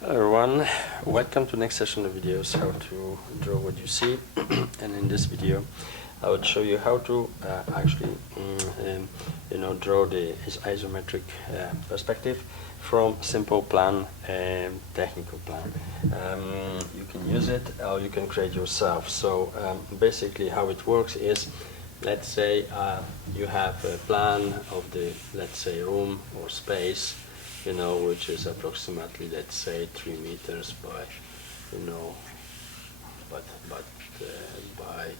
Hello everyone, welcome to next session of videos how to draw what you see. And in this video I will show you how to actually draw the isometric perspective from simple plan and technical plan. You can use it or you can create yourself. So basically how it works is, let's say you have a plan of the, let's say, room or space, which is approximately, let's say, 3 meters by, by,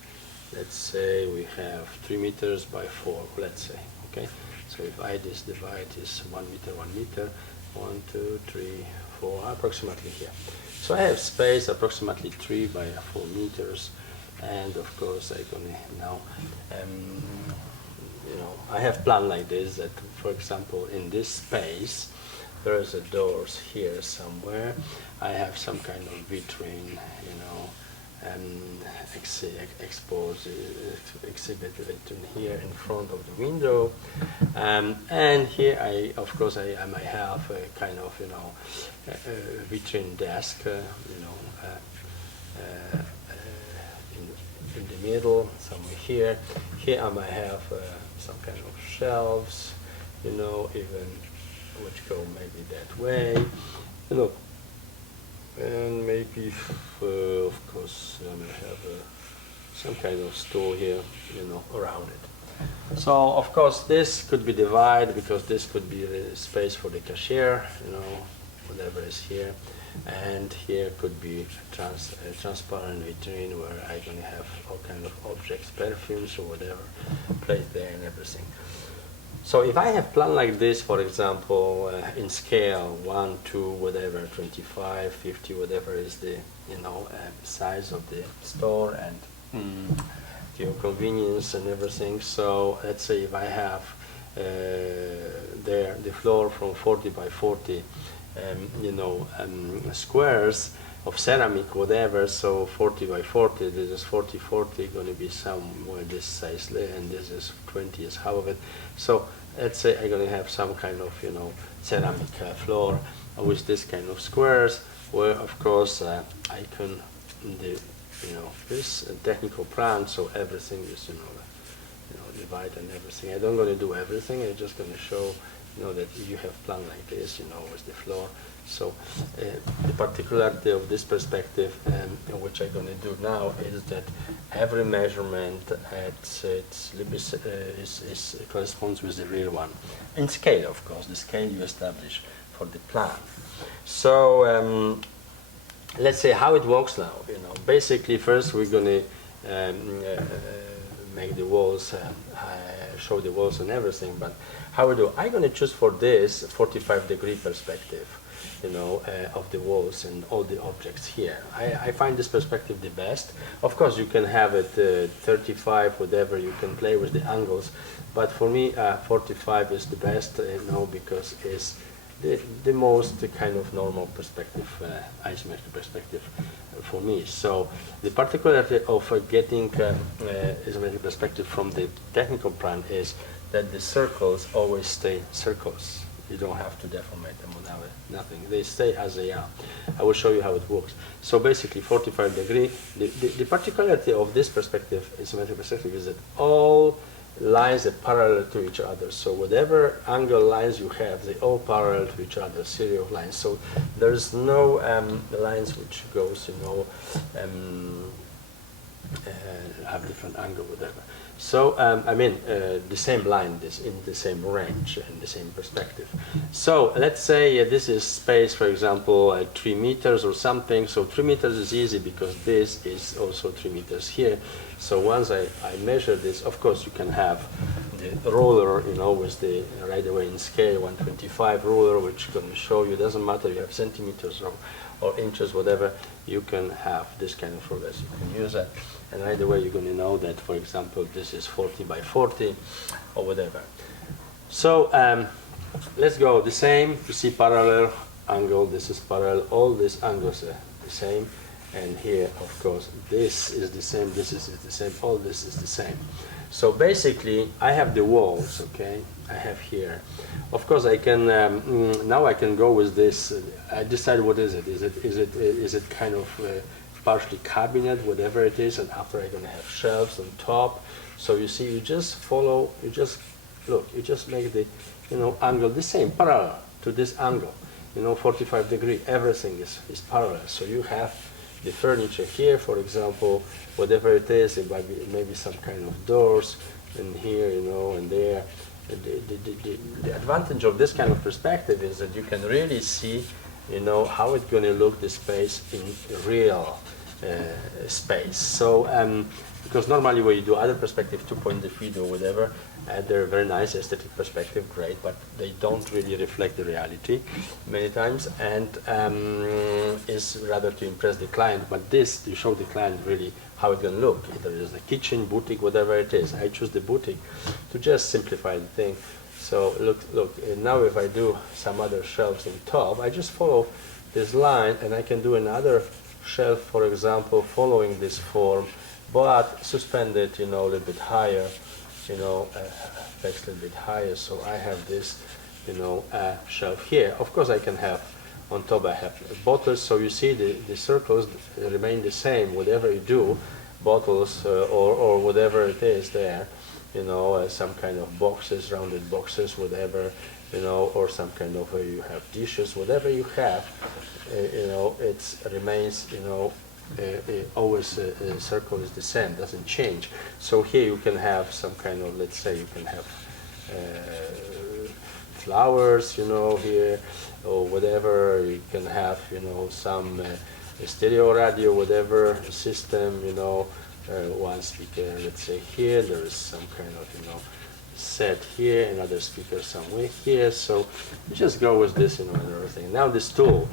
let's say we have 3 meters by 4, let's say, okay? So if I just divide this 1 meter, 1 meter, 1, 2, 3, 4, approximately here. So I have space approximately 3 by 4 meters, and of course I'm gonna now, I have plan like this, that for example in this space there is a doors here somewhere. I have some kind of vitrine, and exhibit vitrine here in front of the window, and here of course I might have a kind of vitrine desk, in the middle somewhere here. Here I might have some kind of shelves, even which go maybe that way, and maybe of course I may have some kind of store here, around it. So of course this could be divided, because this could be the space for the cashier, whatever is here, and here could be a transparent vitrine where I'm going to have all kind of objects, perfumes or whatever, placed there and everything. So if I have plan like this, for example, in scale 1, 2, whatever, 25, 50, whatever is the size of the store and to your convenience and everything. So let's say if I have there the floor from 40 by 40 squares of ceramic, whatever, so 40 by 40, this is 40, 40, going to be somewhere this size, and this is 20 is half of it. So let's say I'm going to have some kind of ceramic floor with this kind of squares, where of course I can this technical plan, so everything is divide and everything. I don't going to do everything. I'm just going to show that you have plan like this, with the floor. So the particularity of this perspective, which I'm going to do now, is that every measurement corresponds with the real one. In scale, of course, the scale you establish for the plan. So let's say how it works now. Basically, first we're going to make the walls, show the walls and everything. But how we do? I'm going to choose for this 45-degree perspective, of the walls and all the objects here. I find this perspective the best. Of course, you can have it 35, whatever. You can play with the angles, but for me, 45 is the best, because it's the most kind of normal perspective, isometric perspective for me. So the particularity of getting isometric perspective from the technical plan is that the circles always stay circles. You don't have to deformate them without nothing. They stay as they are. I will show you how it works. So basically 45 degree, the particularity of this perspective, isometric perspective, is that all lines are parallel to each other. So whatever angle lines you have, they all parallel to each other, series of lines. So there's no lines which goes, have different angle, whatever. So the same line is in the same range and the same perspective. So let's say this is space, for example, 3 meters or something. So 3 meters is easy because this is also 3 meters here. So once I measure this, of course you can have the ruler, with the right away in scale 125 ruler, which can show you, doesn't matter you have centimeters or inches, whatever, you can have this kind of rulers. You can use that, and right away you're going to know that, for example, this is 40 by 40 or whatever. So let's go the same. You see parallel angle, this is parallel, all these angles are the same, and here of course this is the same, this is the same, all this is the same. So basically I have the walls, okay, I have here. Of course, I can now I can go with this. I decide what is it. Is it kind of partially cabinet, whatever it is, and after I'm gonna have shelves on top. So you see, you just follow. You just look. You just make the angle the same, parallel to this angle. 45 degree. Everything is parallel. So you have the furniture here, for example, whatever it is. It might be maybe some kind of doors. And here, and there. The advantage of this kind of perspective is that you can really see, how it's going to look, the space in real space. So, because normally when you do other perspective, 2-point feed or whatever, they're very nice aesthetic perspective, great, but they don't really reflect the reality many times, and is rather to impress the client. But this to show the client really how it's going to look. Either it's the kitchen, boutique, whatever it is. I choose the boutique to just simplify the thing. So look. Now if I do some other shelves on top, I just follow this line, and I can do another shelf, for example, following this form, but suspended, a little bit higher. Fixed a little bit higher, so I have this, shelf here. Of course, I can have on top. I have bottles, so you see the circles remain the same. Whatever you do, bottles or whatever it is there, some kind of boxes, rounded boxes, whatever, or some kind of you have dishes, whatever you have, it remains, always circle is the same, doesn't change. So here you can have some kind of, let's say you can have flowers, here, or whatever. You can have, some stereo radio, whatever system, one speaker, let's say here, there is some kind of, set here, another speaker somewhere here. So you just go with this, and everything. Now this tool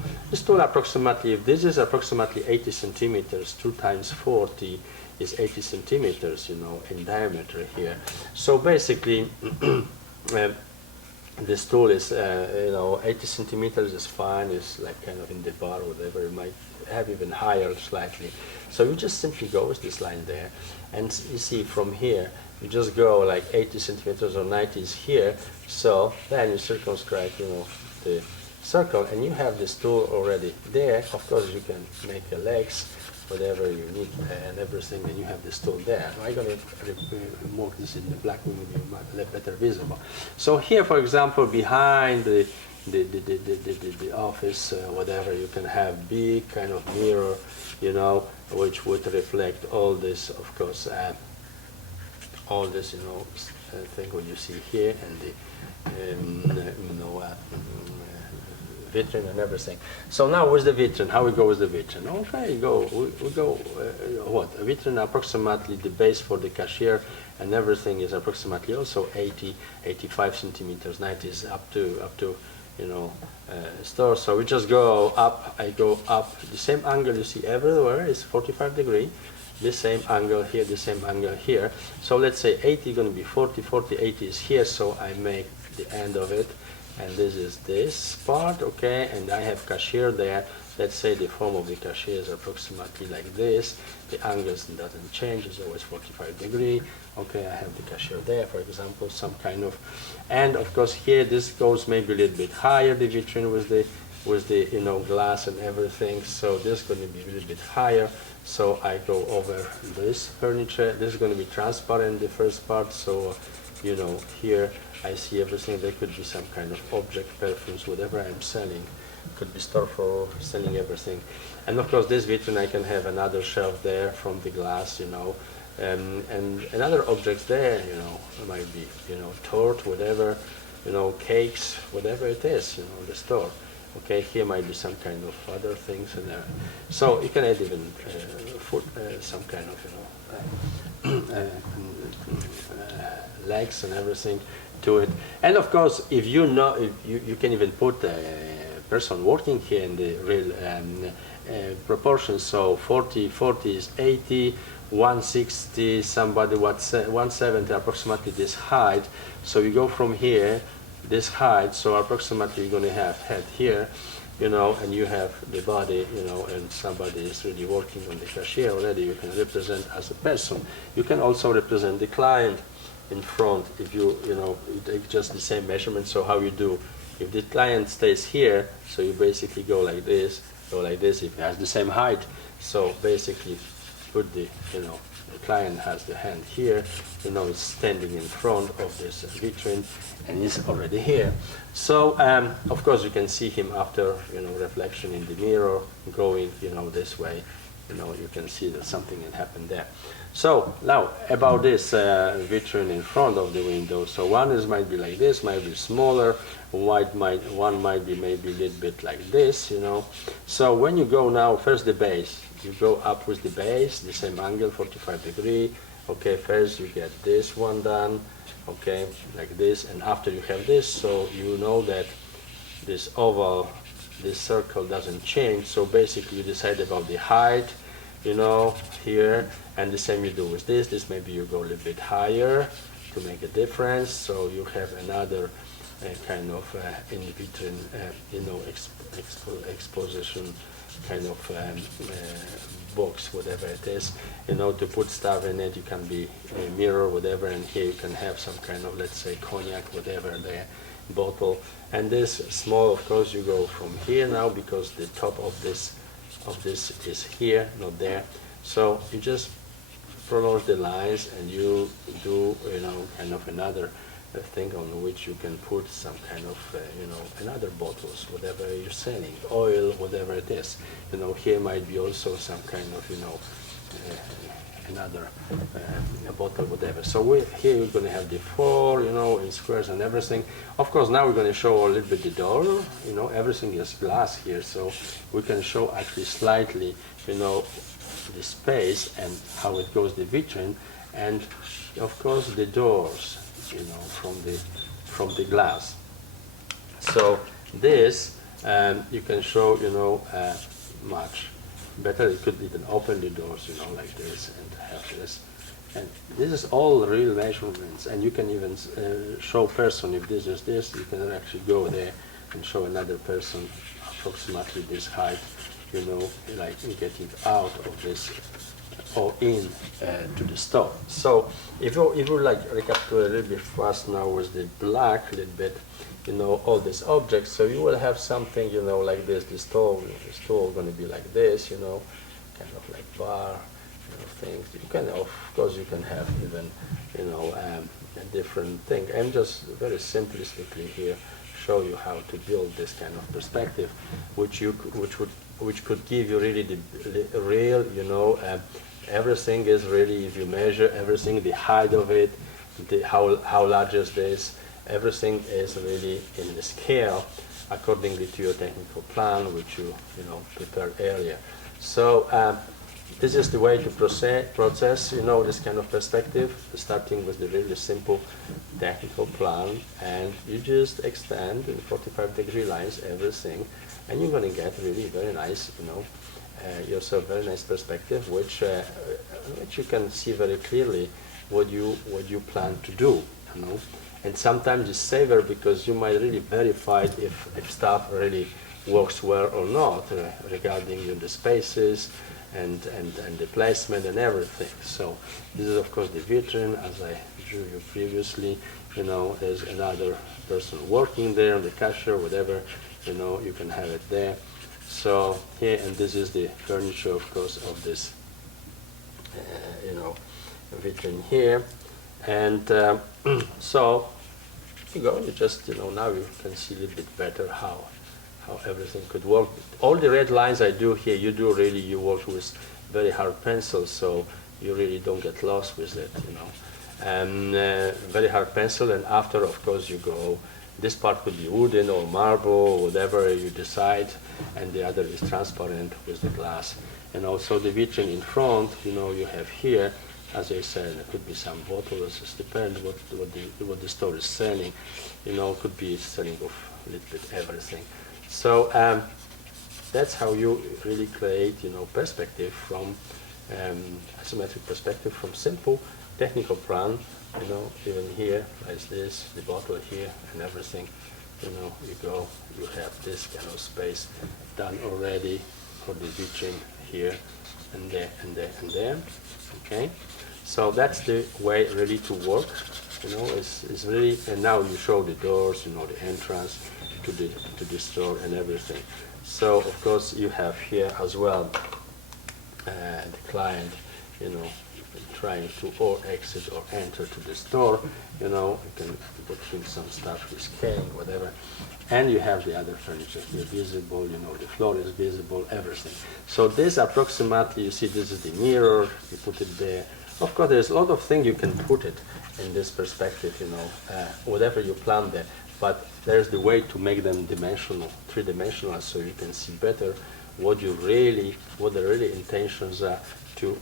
approximately, if this is approximately 80 centimeters, 2 times 40 is 80 centimeters, in diameter here. So basically, this tool is, 80 centimeters is fine. It's like kind of in the bar, whatever. It might have even higher slightly. So you just simply go with this line there, and you see from here, you just go like 80 centimeters or 90 is here. So then you circumscribe, the circle, and you have this tool already there. Of course, you can make the legs, whatever you need, and everything, and you have this tool there. I'm going to remove this in the black, will be much better visible. So here, for example, behind the office, whatever, you can have big kind of mirror, which would reflect all this, of course, all this, thing what you see here, and the, vitrine and everything. So now with the vitrine, how we go with the vitrine? Okay, we go, what? A vitrine approximately, the base for the cashier and everything is approximately also 80, 85 centimeters, 90 is up to, store. So we just go up, I go up, the same angle you see everywhere is 45 degree. The same angle here, the same angle here. So let's say 80 is going to be 40, 40, 80 is here, so I make the end of it, and this is this part, okay, and I have cashier there. Let's say the form of the cashier is approximately like this. The angle doesn't change, it's always 45 degree. Okay, I have the cashier there, for example, some kind of, and of course here this goes maybe a little bit higher, the vitrine with the glass and everything. So this is going to be a little bit higher. So I go over this furniture. This is going to be transparent, the first part. So, here I see everything. There could be some kind of object, perfumes, whatever I'm selling. Could be store for selling everything. And of course, this vitrine, I can have another shelf there from the glass, and another objects there, it might be, torte, whatever, cakes, whatever it is, the store. Okay, here might be some kind of other things in there. So you can add even food, some kind of, legs and everything to it. And of course, if you can even put a person working here in the real proportions. So 40 is 80, 160, somebody 170, approximately this height. So you go from here, this height, so approximately you're going to have head here, and you have the body, and somebody is really working on the cashier already. You can represent as a person. You can also represent the client, in front, if you take just the same measurement. So how you do, if the client stays here, so you basically go like this, if it has the same height. So basically put the client has the hand here, it's standing in front of this vitrine, and he's already here. So of course you can see him after reflection in the mirror going this way. You can see that something had happened there. So now about this vitrine in front of the window. So one might be like this, might be smaller. One might be maybe a little bit like this. So when you go now, first the base. You go up with the base, the same angle, 45 degree. Okay, first you get this one done. Okay, like this, and after you have this, so you know that this oval, this circle doesn't change. So basically you decide about the height, here, and the same you do with this. This maybe you go a little bit higher to make a difference. So you have another kind of in between, exposition kind of box, whatever it is, to put stuff in it. You can be a mirror, whatever, and here you can have some kind of, let's say, cognac, whatever, the bottle. And this small, of course, you go from here now, because the top of this is here, not there. So you just prolong the lines, and you do, kind of another thing on which you can put some kind of, another bottles, whatever you're selling, oil, whatever it is. Here might be also some kind of, another bottle, whatever. So here we're going to have the 4, in squares and everything. Of course, now we're going to show a little bit the door. Everything is glass here, so we can show actually slightly, the space and how it goes the vitrine, and of course the doors, from the glass. So this you can show, much better. You could even open the doors, like this, and have this. And this is all real measurements, and you can even show person. If this is this, you can actually go there and show another person approximately this height, like getting out of this or in to the store. So if you like recapitulate a little bit fast now with the black a little bit, all these objects, so you will have something, like this. The store going to be like this, kind of like bar, things. You can, of course, you can have even, a different thing. And just very simplistically here show you how to build this kind of perspective, which could give you really the real, everything is really, if you measure everything, the height of it, how large is this, everything is really in the scale accordingly to your technical plan, which you prepared earlier. So this is the way to process this kind of perspective, starting with the really simple technical plan, and you just extend in 45-degree lines everything, and you're going to get really very nice, yourself very nice perspective, which you can see very clearly what you plan to do, And sometimes it's safer because you might really verify if stuff really works well or not regarding the spaces and the placement and everything. So this is of course the vitrine, as I drew you previously. There's another person working there, the cashier, whatever. You can have it there. So here, and this is the furniture, of course, of this, vitrine here. And so you go. You just, now you can see a little bit better how everything could work. All the red lines I do here, you work with very hard pencils, so you really don't get lost with it, And very hard pencil, and after, of course, you go. This part could be wooden or marble, whatever you decide, and the other is transparent with the glass. And also the vitrine in front, you have here, as I said, there could be some bottles. It depends what the store is selling. Could be selling of a little bit everything. So that's how you really create, perspective from isometric perspective from simple technical plan. Even here, like this, the bottle here, and everything. You have this kind of space done already for the vitrine here, and there, and there, and there. Okay, so that's the way really to work You know, it's really, and now you show the doors, you know, the entrance to the store and everything. So of course you have here as well the client, you know, trying to or exit or enter to the store. You know, you can put in some stuff, the scale, whatever. And you have the other furniture here visible, you know, the floor is visible, everything. So this approximately, you see this is the mirror, you put it there. Of course, there's a lot of things you can put it in this perspective, you know, whatever you plan there. But there's the way to make them dimensional, three-dimensional, so you can see better what the really intentions are to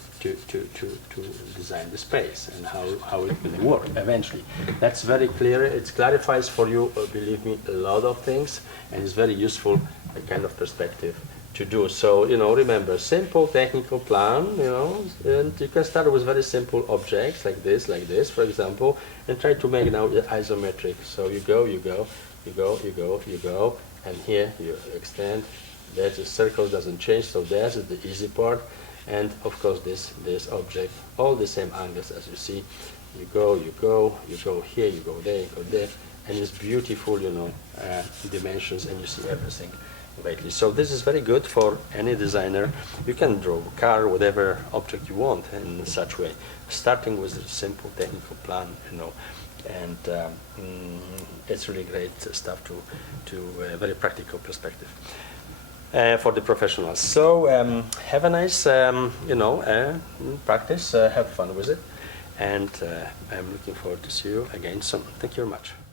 design the space and how it will work eventually. That's very clear. It clarifies for you, believe me, a lot of things, and it's very useful kind of perspective to do. So, you know, remember, simple technical plan, you know, and you can start with very simple objects like this, for example, and try to make now isometric. So you go, and here you extend. There's the circle doesn't change, so there's the easy part. And of course this object, all the same angles as you see. You go here, you go there, and it's beautiful, you know, dimensions, and you see everything lately. So this is very good for any designer. You can draw a car, whatever object you want in such way, starting with a simple technical plan, you know, and it's really great stuff to a very practical perspective. For the professionals. So have a nice, you know, practice, have fun with it, and I'm looking forward to see you again soon. Thank you very much.